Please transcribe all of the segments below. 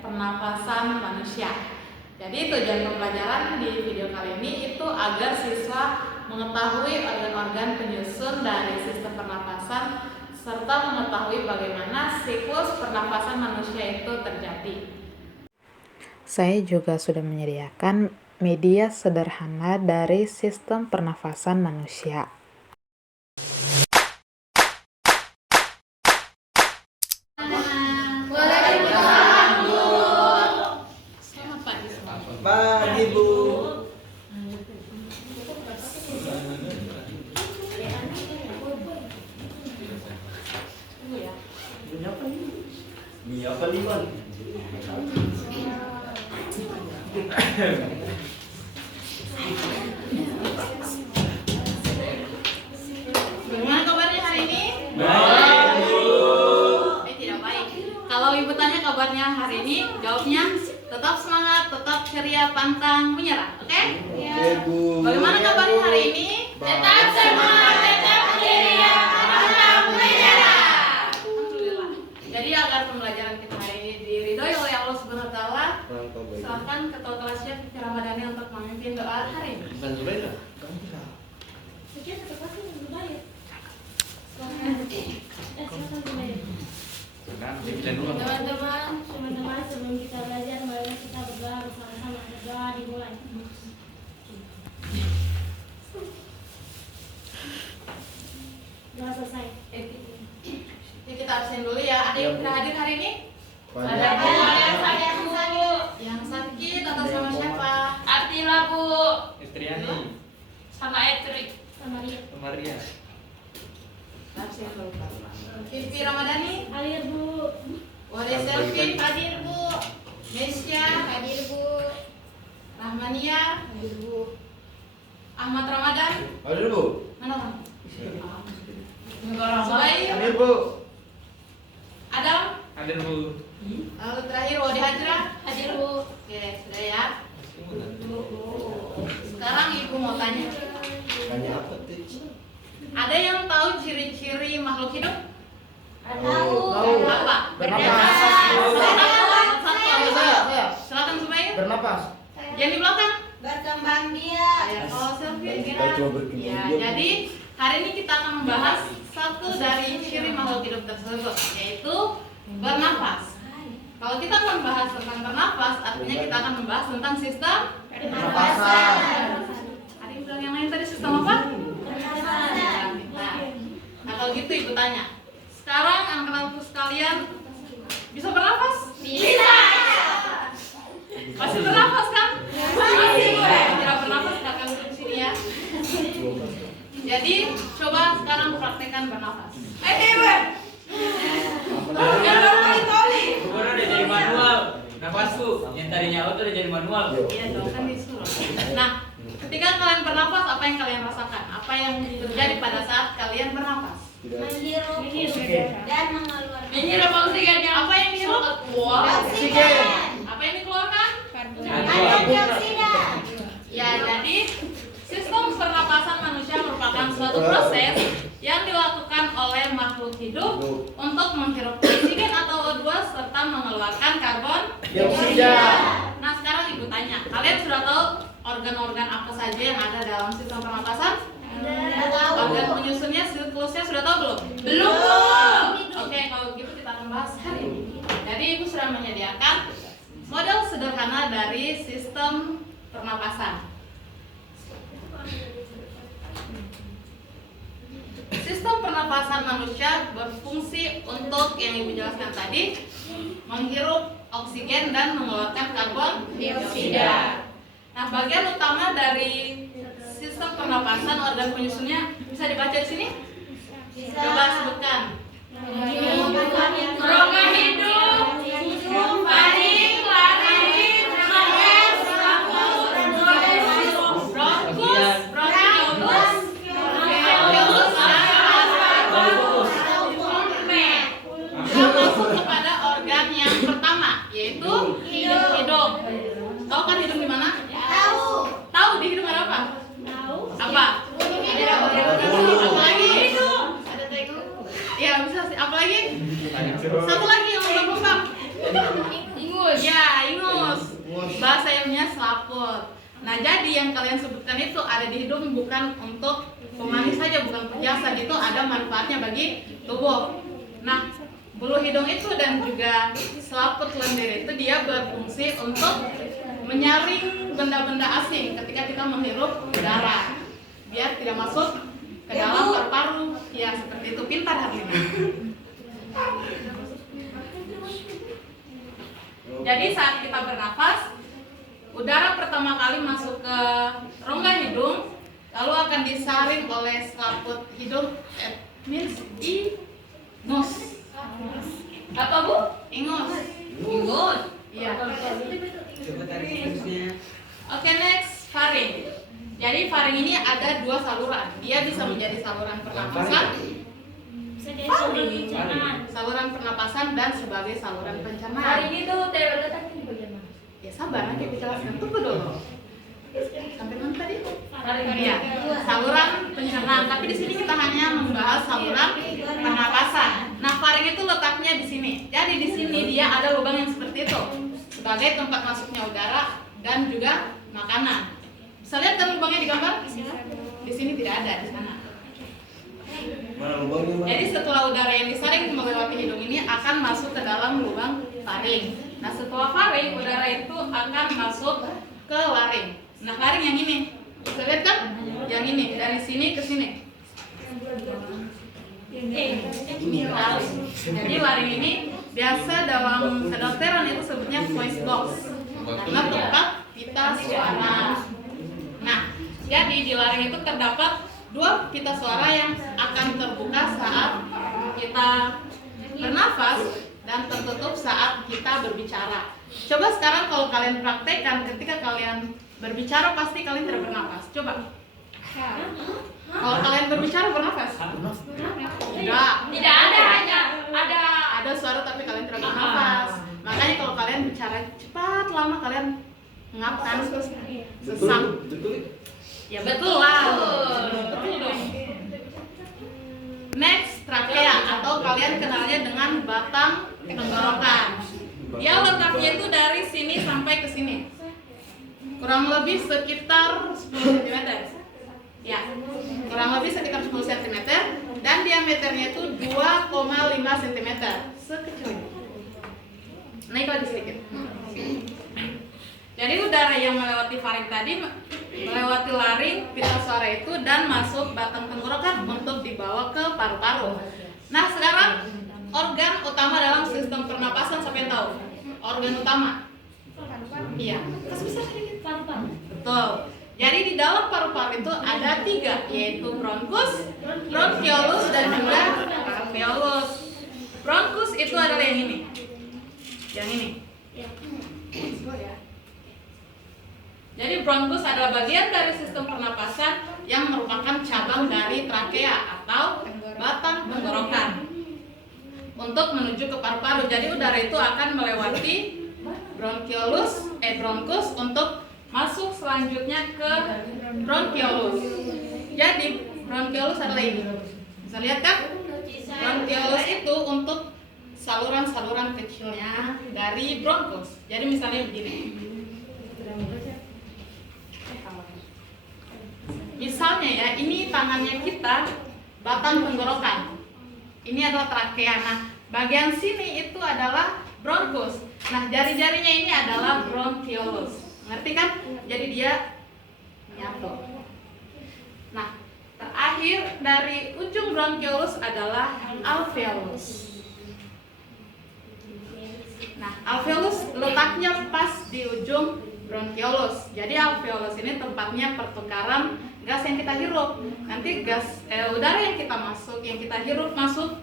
pernapasan manusia. Jadi tujuan pembelajaran di video kali ini itu agar siswa mengetahui organ-organ penyusun dari sistem pernapasan serta mengetahui bagaimana siklus pernapasan manusia itu terjadi. Saya juga sudah menyediakan media sederhana dari sistem pernafasan manusia. Pagi, Bu. Mie apa limon? Bagaimana kabarnya hari ini? Baik, Bu. Tidak baik. Kalau ibu tanya kabarnya hari ini, jawabnya tetap semangat, tetap ceria, pantang menyerah. Oke? Oke, Bu. Bagaimana kabarnya hari ini? Tetap semangat, tetap ceria, pantang menyerah. Alhamdulillah. Jadi agar pembelajaran kita hari ini diridhoi oleh Allah Subhanahu wa taala, silakan ketua kelasnya Kiki Ramadhani untuk memimpin doa hari ini. Bukan Zubaida. Teman-teman, sebelum kita belajar, mari kita berdoa bersama-sama. Doa dimulai. Doa selesai. Kita absen dulu ya. Ada yang tidak hadir hari ini? Banyak. Yang sakit atau sama siapa? Artila, Bu. Istriani, Sama Etri. Sama Ria. Maria. Absen dulu. Kiki Ramadhani, Hadir, Bu. Waria Selvi, Hadir, Bu. Mesya, Hadir, Bu. Rahmania, hadir Bu. Ahmad Ramadan, Hadir, Bu. mana orang? Subair, Hadir, Bu. Adam, Hadir, Bu. lalu terakhir Wadi Hajra. Hadir, Bu. Oke, sudah ya. Sekarang ibu mau tanya, Tanya apa, Tic? ada yang tahu ciri-ciri makhluk hidup? Tahu. Apa? Bernapas. Silakan Subair. Bernapas. Yang di belakang. Berkembang biak. Ya, kalau Selvi Kita coba berkembang ya, biak. jadi hari ini kita akan membahas satu dari ciri makhluk hidup tersebut, yaitu bernapas. Kalau kita membahas tentang bernapas, artinya kita akan membahas tentang sistem Pernapasan. Ada yang bilang yang lain tadi sistem apa? Nah, kalau gitu ibu tanya. Sekarang angkatan sekalian bisa bernapas? Bisa. Masih bernapas kan? Masih. Tidak bernapas akan duduk di sini ya. Jadi coba sekarang praktekkan bernapas. Bukan udah jadi manual. Napasku yang tadinya auto udah jadi manual. Iya dong, kan disuruh. Nah, ketika kalian bernapas, apa yang kalian rasakan? Apa yang terjadi pada saat kalian bernapas? Menghirup dan mengeluarkan. Menghirup oksigennya. Apa yang dihirup? Oksigen. Apa yang dikeluarkan? Karbon dioksida. Ya, jadi sistem pernapasan manusia merupakan suatu proses yang dilakukan oleh makhluk hidup untuk menghirup oksigen atau O2 serta mengeluarkan karbon Dioksida. Nah, sekarang ibu tanya, kalian sudah tahu organ-organ apa saja yang ada dalam sistem pernapasan? Organ penyusunnya, siklusnya sudah tahu belum? Belum. Oke, kalau gitu kita akan bahas hari ini. Jadi ibu sudah menyediakan model sederhana dari sistem pernapasan. Sistem pernapasan manusia berfungsi untuk yang ibu jelaskan tadi, menghirup oksigen dan mengeluarkan karbon dioksida. Nah, bagian utama dari sistem pernapasan organ penyusunnya bisa dibaca di sini? Coba sebutkan. Rongga hidup, paring, laring, nafas, bronkus, bronkiolus, kita masuk kepada organ yang pertama, yaitu hidung. Tahu kan hidung di mana? Tahu di hidung ada apa? Apa? Apa lagi? Ya bisa sih. Apa lagi? Satu lagi yang belum paham. Ya, ingus. Ingus. Bahasa ilmiahnya selaput. Nah, jadi yang kalian sebutkan itu ada di hidung bukan untuk pemanis saja, bukan perhiasan, itu ada manfaatnya bagi tubuh. Nah, bulu hidung itu dan juga selaput lendir itu dia berfungsi untuk menyaring benda-benda asing ketika kita menghirup udara, biar tidak masuk ke dalam paru-paru. Ya, seperti itu. Pintar hari ini. Jadi saat kita bernafas, udara pertama kali masuk ke rongga hidung, lalu akan disaring oleh selaput hidung, means ingus. Apa Bu? Ingus. Ingus. Iya. Coba tarik inggrisnya. Oke, next, faring. Jadi faring ini ada dua saluran. Dia bisa menjadi saluran pernapasan, Bisa jadi saluran pencernaan. saluran pernapasan dan sebagai saluran Hari pencernaan. ini tuh Teo letaknya di bagian mana? Ya sabar, nanti dijelaskan. Tunggu dulu. Sampai mana tadi? Hari ini. Iya, saluran pencernaan. Tapi di sini kita hanya membahas saluran pernapasan. Nah, faring itu letaknya di sini. Jadi di sini dia ada lubang yang seperti itu sebagai tempat masuknya udara dan juga makanan. Bisa lihat kan lubangnya di gambar? Di sini tidak ada, di sana. Mana lubangnya, Mbak? Jadi setelah udara yang disaring melewati hidung ini akan masuk ke dalam lubang faring. Nah, setelah faring, udara itu akan masuk ke laring. Nah, laring yang ini. Bisa lihat kan? Yang ini dari sini ke sini. Ini laring. Jadi laring ini biasa dalam kedokteran itu sebutnya voice box. Karena tempat pita suara. Nah, jadi di laring itu terdapat dua pita suara yang akan terbuka saat kita bernafas dan tertutup saat kita berbicara. Coba sekarang kalau kalian praktekkan ketika kalian berbicara pasti kalian tidak bernafas. Coba. Kalau kalian berbicara bernafas? Tidak. Tidak ada, hanya Ada suara tapi kalian tidak bernafas. Makanya kalau kalian bicara cepat lama kalian ngapkan sesak. Betul. Ya betul lah. Betul dong. Next, trakea atau kalian kenalnya dengan batang tenggorokan. Dia letaknya itu dari sini sampai ke sini. Kurang lebih sekitar 10 cm. Ya, kurang lebih sekitar 10 cm dan diameternya itu 2,5 cm. Sekecil ini. Naik lagi sedikit. Jadi udara yang melewati faring tadi melewati laring, pita suara itu dan masuk batang tenggorokan untuk dibawa ke paru-paru. Nah, sekarang organ utama dalam sistem pernapasan siapa yang tahu? Organ utama. Iya. Kasih besar sedikit. Paru-paru. Betul. Jadi di dalam paru-paru itu ada 3, yaitu bronkus, bronkiolus dan juga alveolus. Bronkus itu adalah yang ini. Yang ini. Jadi bronkus adalah bagian dari sistem pernapasan yang merupakan cabang dari trakea atau batang tenggorokan untuk menuju ke paru-paru. Jadi udara itu akan melewati bronkus untuk masuk selanjutnya ke bronkiolus. Jadi bronkiolus adalah ini. Bisa lihat kan? Bronkiolus itu untuk saluran-saluran kecilnya dari bronkus. Jadi misalnya begini. Misalnya ya, ini tangannya kita batang tenggorokan. Ini adalah trakea. Nah, bagian sini itu adalah bronkus. Nah, jari-jarinya ini adalah bronkiolus. Ngerti kan? Jadi dia nyatu. Nah, terakhir dari ujung bronkiolus adalah alveolus. Nah, alveolus letaknya pas di ujung bronkiolus. Jadi alveolus ini tempatnya pertukaran gas yang kita hirup. Nanti udara yang kita hirup masuk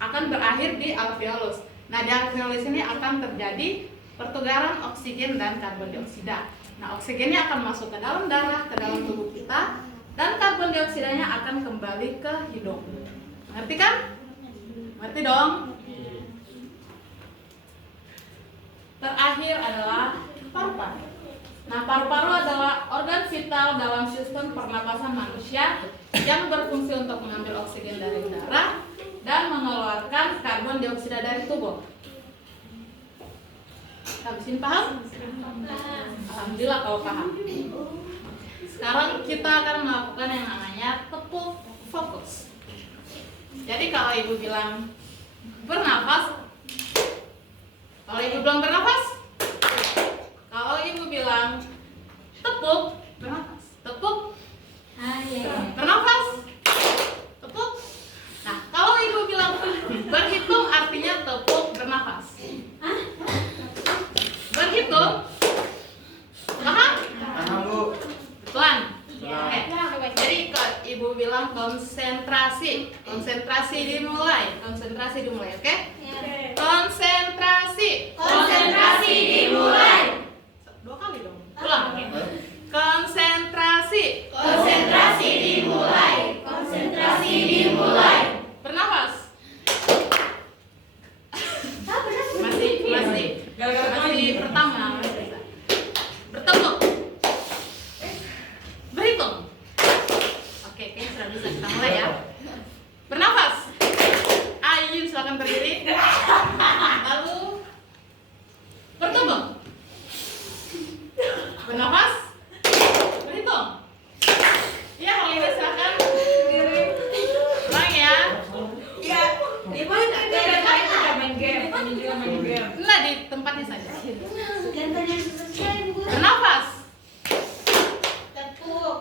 akan berakhir di alveolus. Nah, di alveolus ini akan terjadi pertukaran oksigen dan karbon dioksida. Nah, oksigennya akan masuk ke dalam darah, ke dalam tubuh kita, dan karbon dioksidanya akan kembali ke hidung. Ngerti kan? Ngerti dong? Terakhir adalah paru-paru. Nah, paru-paru adalah organ vital dalam sistem pernapasan manusia yang berfungsi untuk mengambil oksigen dari udara dan mengeluarkan karbon dioksida dari tubuh. Habis ini paham? Alhamdulillah kalau paham. Sekarang kita akan melakukan yang namanya tepuk fokus. Jadi kalau ibu bilang bernafas, kalau ibu bilang bernafas, kalau ibu bilang tepuk, bernafas, tepuk, bernafas, tepuk. Nah, kalau ibu bilang berhitung artinya tepuk, bernafas. Berhitung, paham? Paham, Bu. Pelan. Oke. Jadi kalau ibu bilang konsentrasi, konsentrasi dimulai, oke? Konsentrasi. Konsentrasi dimulai. Dua kali dong. Ulang. Konsentrasi. Konsentrasi dimulai. Konsentrasi dimulai. Bernafas. Masih pertama. Bertemu. Berhitung. Oke, kayaknya sudah bisa kita mulai ya. Bernafas. Ayu silakan berdiri. Lalu bertemu. Bernafas. Berhitung. Ya, kalau ini silakan. Ulang ya. Ibu tidak main game. Ini juga main game. Enggak, di tempatnya saja. Bernafas. Tepuk.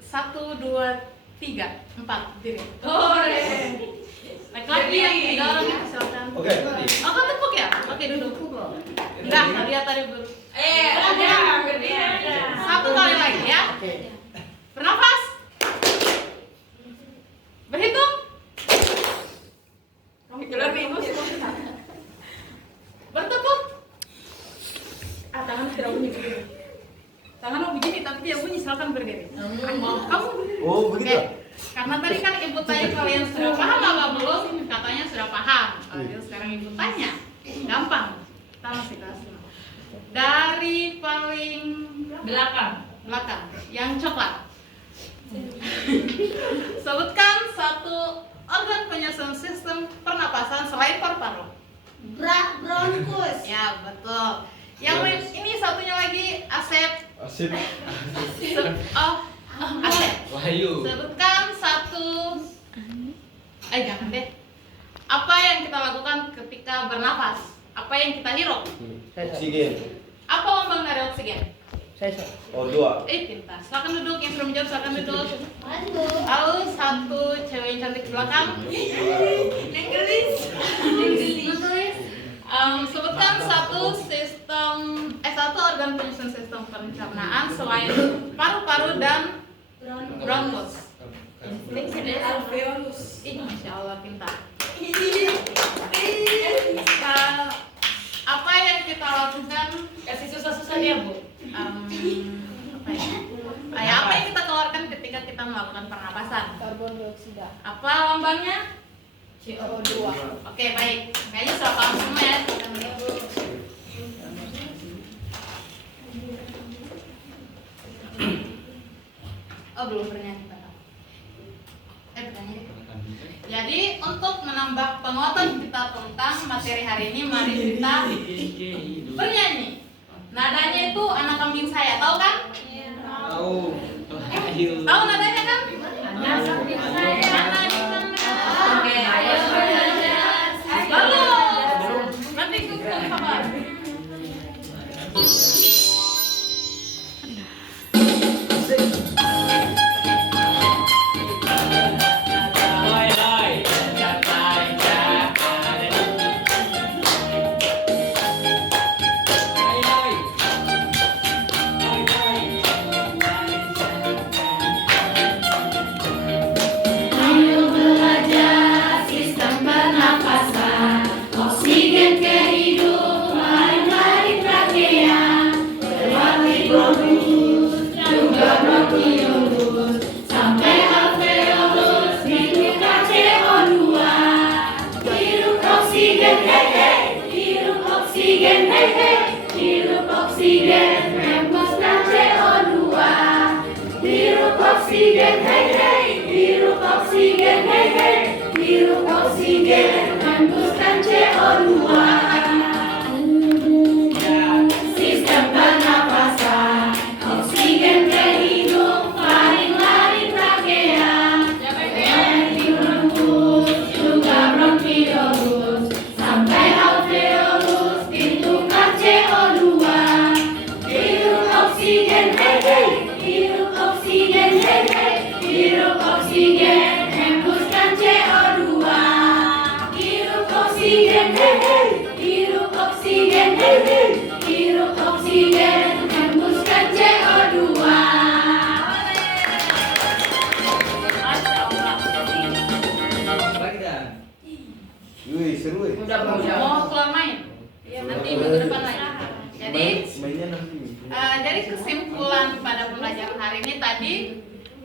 1, 2, 3, 4 diri. Naik lagi ya, 3 orang itu silakan. Oke. Oh, kau tepuk ya? Oke, duduk. Enggak, lihat tadi dulu. Berdiri. 1 kali lagi ya. Bernafas. Berhitung. Bertepuk. Tangan tidak bunyi begini. Tangan mau begini tapi dia bunyi, silakan berdiri. Kamu berdiri. Oh, begitu. Oke. Karena tadi kan ibu tanya kalian sudah paham apa belum? Katanya sudah paham. Ayo sekarang ibu tanya. Gampang. Kita masih kelas 5. Dari paling belakang, yang coklat. Sebutkan satu organ penyusun sistem pernapasan selain paru-paru. Bronkus. Ya, betul. Yang ini satunya lagi Asep. Asip. Asep. Wahyu. Sebutkan satu. Jangan deh. Apa yang kita lakukan ketika bernafas? Apa yang kita hirup? Oksigen. Apa lambang dari oksigen? O2. Pintar. Silakan duduk. Yang sudah menjawab silakan duduk. Maju. Lalu satu cewek yang cantik di belakang. Sebutkan satu organ penyusun sistem pencernaan selain paru-paru dan bronkus. Masya Allah, pintar. Apa yang kita lakukan? Kasih susah-susah dia, Bu. Apa yang kita keluarkan ketika kita melakukan pernapasan? Karbon dioksida. Apa lambangnya? CO2. Oke, baik. Kayaknya sudah paham semua ya. Oh, belum pernah kita tahu. Bertanya deh. Jadi untuk menambah penguatan kita tentang materi hari ini, mari kita bernyanyi. Nadanya itu anak kambing saya, tahu kan? Tahu. Tahu nadanya kan? Anak kambing saya. Oke. Lalu nanti kumpul kabar. Oksigen, hembuskan CO2.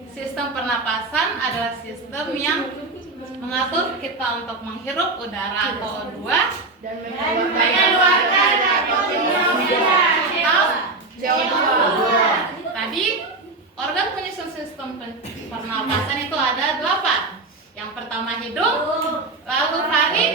Sistem pernapasan adalah sistem yang mengatur kita untuk menghirup udara atau O2 dan mengeluarkan CO2. Tadi organ penyusun sistem pernapasan itu ada 8. Yang pertama hidung, lalu tarik,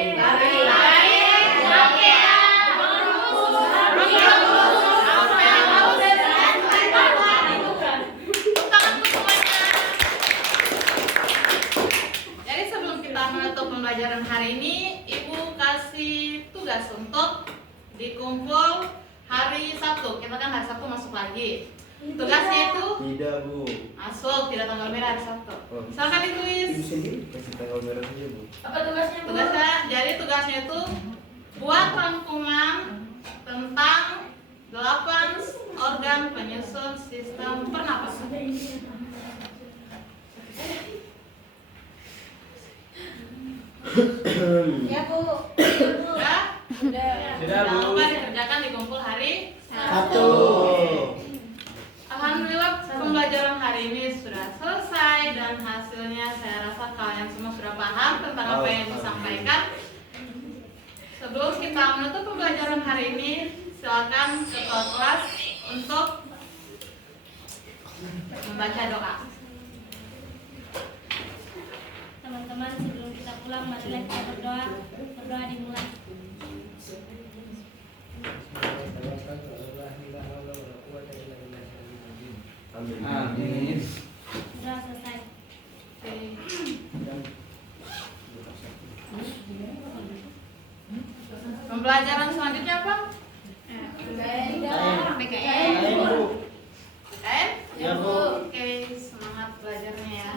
pembelajaran hari ini Ibu kasih tugas untuk dikumpul hari Sabtu. Kita kan hari Sabtu masuk lagi. Tugasnya itu Tidak, Bu. masuk, tidak tanggal merah hari Sabtu. Oh. Silakan ditulis. Ibu sendiri kasih tanggal merah aja, Bu. Apa tugasnya, Bu? Tugasnya itu buat rangkuman tentang 8 organ penyusun sistem pernapasan. Ya, Bu. Sudah? Sudah, Jangan Bu. lupa dikerjakan dikumpul hari Satu. Alhamdulillah pembelajaran hari ini sudah selesai dan hasilnya saya rasa kalian semua sudah paham tentang apa yang disampaikan. Sebelum kita menutup pembelajaran hari ini, silakan ketua kelas untuk membaca doa. Teman-teman, sebelum kita pulang, marilah kita berdoa. Berdoa dimulai. Amin. Sudah selesai. Pembelajaran selanjutnya apa? Lain, Bu. Ya, Bu. Oke, semangat belajarnya ya.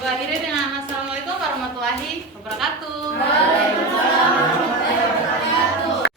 Ibu akhiri dengan Assalamualaikum warahmatullahi wabarakatuh. Waalaikumsalam warahmatullahi wabarakatuh.